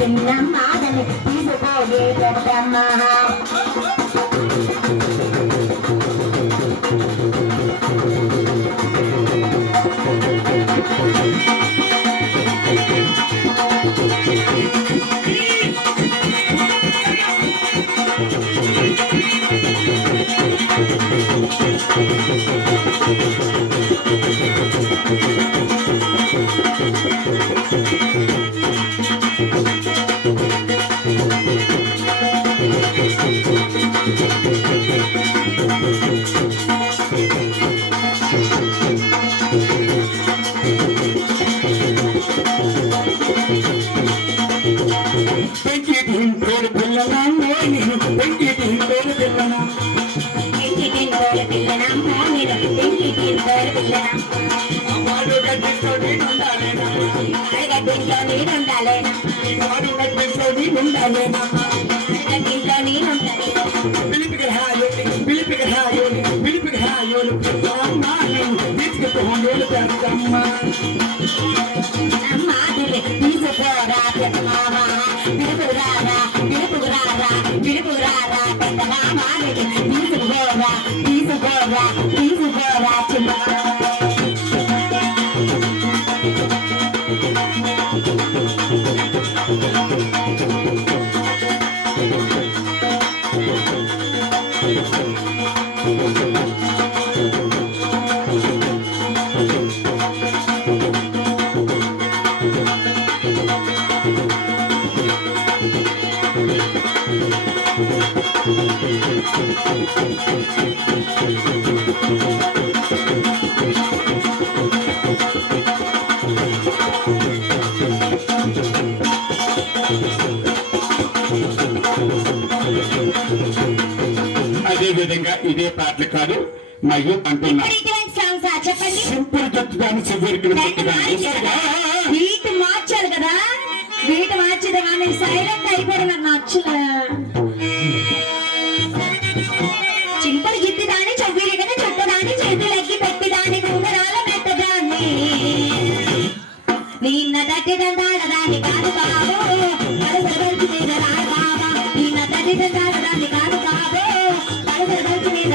పిన్నమ్మాదని తీసుకోగే పెద్దమ్మ అదే విధంగా ఇదే పాటలు కాదు మరియు అంటున్నా సింపుల్ చెట్టుదాన్ని వీటి మార్చాలి కదా వీటి మార్చేది కానీ సైలెంట్ అయిపోయి నాకు నచ్చలే చింపులు గిద్దిదాన్ని చవ్వీరి కదా చుట్టదాన్ని చేతులెక్కి పెట్టిదాన్ని ఉంగరాల పెట్టదాన్ని నిన్న దట్టిదండాడదాన్ని కాదు బాబు కడుసరికి మీద రాడు బాబా నిన్న దట్టిదండాడదాన్ని కాదు బాబు కడుసరికి మీద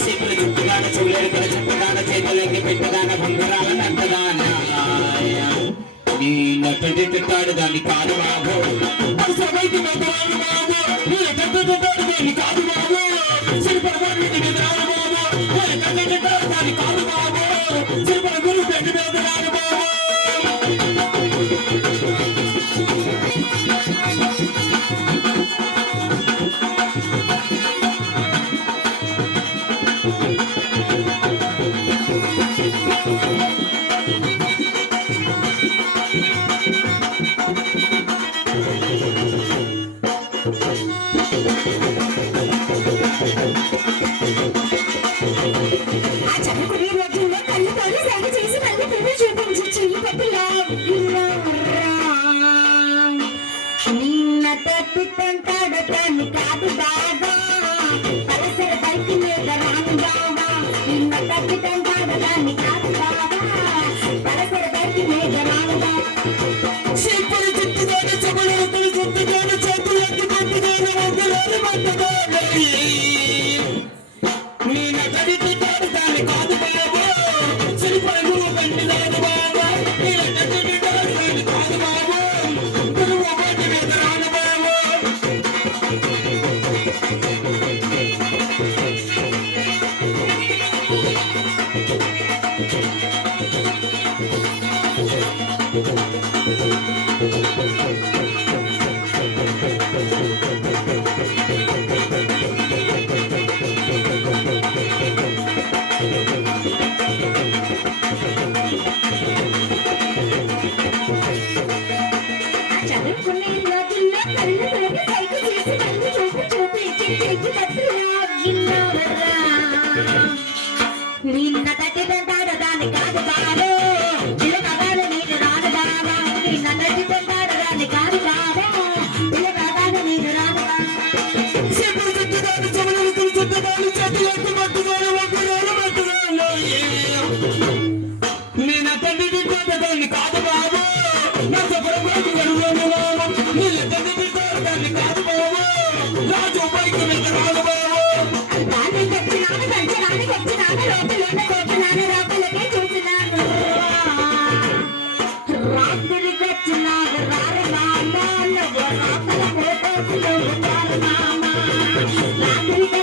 సింపుల్ చుట్టుదాన చెవులేరు కదా చుట్టుదాన చేతులెక్కి పెట్టదాన ఉంగరాల నట్టదాన నీ నట్టడి తిట్టాడు దాన్ని కాదు బాబు కడుసరికి మీద రాడు బాబు నీ నట్టడి తిట్టాడు దాన్ని కాదు బాబు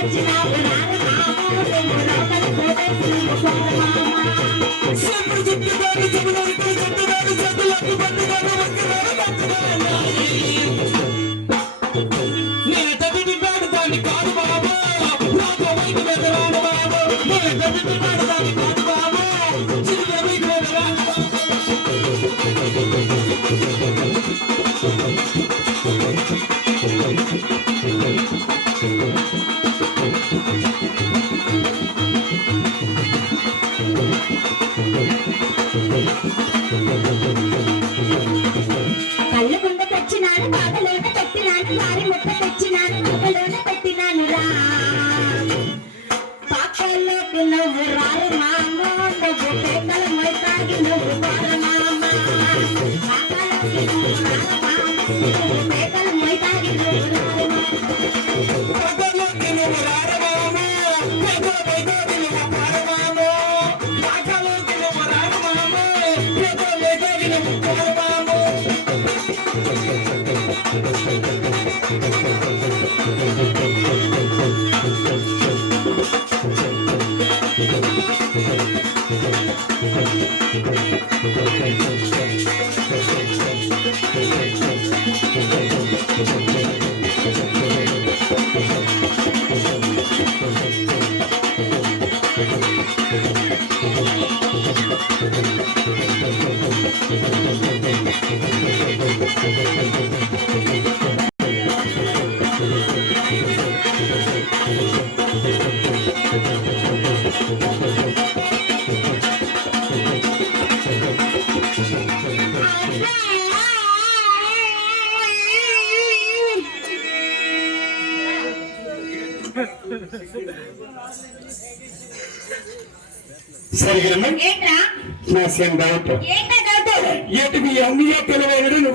తెచ్చినావు రారు మామ నువ్వు లోకలు పోటేసి చెంబుడు చుట్టుదాని చెబుదానికి చెట్టుదాని చెట్టులకు పట్టుదాని ఒక్కదాని పట్టుదాని నేను తగ్గినాడు దాన్ని కాదు బాబు నాకు వైపు వెదరాను బాబు నేను తగ్గినాడు దాన్ని కాదు బాబు చిన్న వైపు వెదరాను కళ్ళు కుండ తెచ్చినాను పాటలోన పెట్టినాను వారి ముక్క తెచ్చినాను ముక్కలోన పెట్టినాను రా పాకల్లోకి నువ్వు రారు మామ నువ్వు పేకల మొయ్తాగి నువ్వు పారు మామ పాకల్లోకి నువ్వు రారు మామ నువ్వు పేకల మొయ్తాగి నువ్వు రారు మామ పదలోకి నువ్వు రారమాము పెదలోకి నువ్వు పారమాము పాటలోకి నువ్వు రారమాము పెదలోకి నువ్వు పారమాము సరిగ్గా ఏంట్రా నా సేమ్ డౌట్ ఏంటా డౌట్ ఏటి మీ అన్ని తెలివైనడు నువ్వు